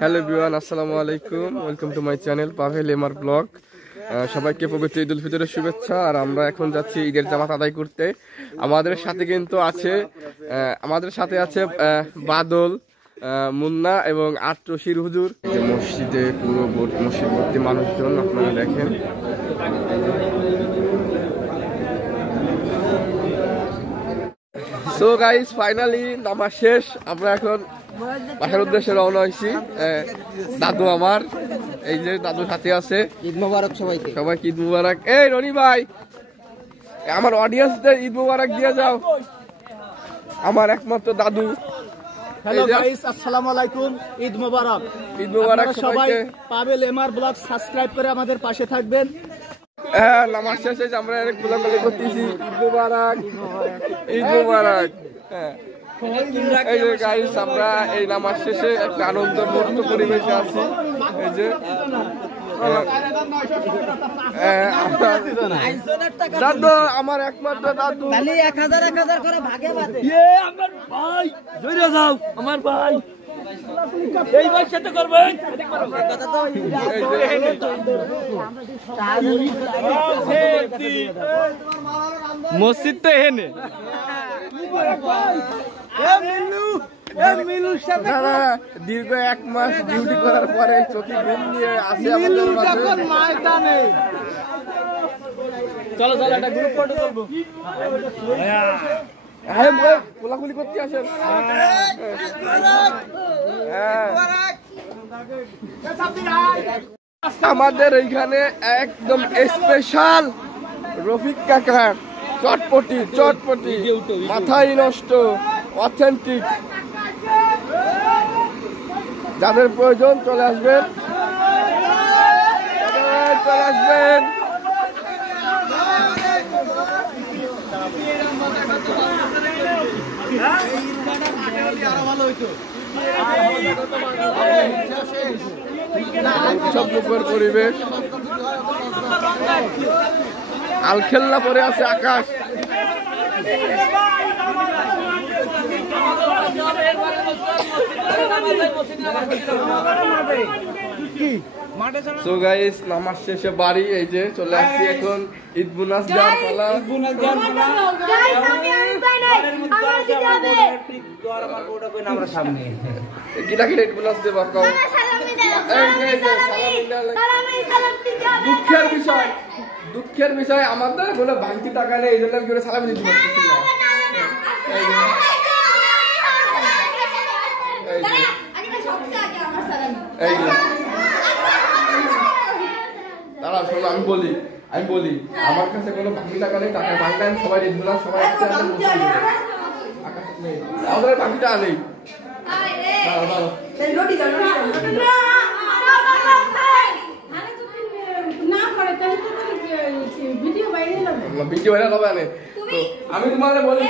Hello everyone, আসসালামু আলাইকুম, welcome to my channel Pavel MR blog. সবাইকে পবিত্র ঈদ উল ফিতরের শুভেচ্ছা। আর আমরা এখন যাচ্ছি ঈদের জামাত আদায় করতে। আমাদের সাথে কিন্তু আছে বাদল, মুন্না এবং আটরশির হুজুর। মসজিদে পুরো মসজিদ ভর্তি মানুষজন, আপনারা দেখেন। সো গাইস, ফাইনালি নামাজ শেষ। আমরা এখন বাসার উদ্দেশ্যে রওনা হয়েছি। দাদু আমার, এই যে দাদু সাথে আছে। ঈদ মোবারক সবাইকে, সবাইকে ঈদ মোবারক। এই রনি ভাই, আমার অডিয়েন্সদের ঈদ মোবারক দিয়ে যাও। আমার একমাত্র দাদু। হ্যালো গাইস, আসসালামু আলাইকুম, ঈদ মোবারক। ঈদ মোবারক সবাই। পাভেল এমআর ব্লগ সাবস্ক্রাইব করে আমাদের পাশে থাকবেন। হ্যাঁ, নামাজ শেষে আমরা অনেক গোলাগুলি করতেছি। ঈদ মোবারক, ঈদ মোবারক। হ্যাঁ, এই যে গাইস, আমরা এই নামাজ শেষে একটা আনন্দমুক্ত পরিবেশে আছি। এই যে দাদু, আমার একমাত্র দাদু। 1000 করে ভাগে বাদে। আমার ভাই জয়রা যাও, আমার ভাই এই ভাই সাথে করবেন। মসজিদ তো এখানে। দীর্ঘ 1 মাস ডিউটি করার পরে চোখে ঘুম নিয়ে আসে আমাদের ময়দানে। চলো চলো, একটা গ্রুপ ফটো করবো। কোলাকুলি করতে আসেন। আমাদের এইখানে একদম স্পেশাল রফিক কাকার চটপটি, মাথায় নষ্ট, অথেন্টিক। যাদের প্রয়োজন চলে আসবেন। উৎসবমুখর পরিবেশ, আলখেল্লা পরে আছে আকাশ। সো গাইস, নামাজ শেষে বাড়ি। এই যে চলে আসছি এখন ঈদ বোনাস দেওয়ার পালা। কিটা ঈদ বোনাস দেবো। দুঃখের বিষয় আমাদের কোনো ভাঙতি টাকা নেই, এই জন্য আমি সালামি দিতে পারতেছি না। দাঁড়া, শোনো, আমি বলি আমার কাছে কোনো বাকি টাকা নেই। টাকা ভাঙলে আমি সবাই ঈদ বোনাস সবাই আমাদের বাকিটা নেই। ভিডিও ভাইরাল হবে না তো আমি তোমাকে বলি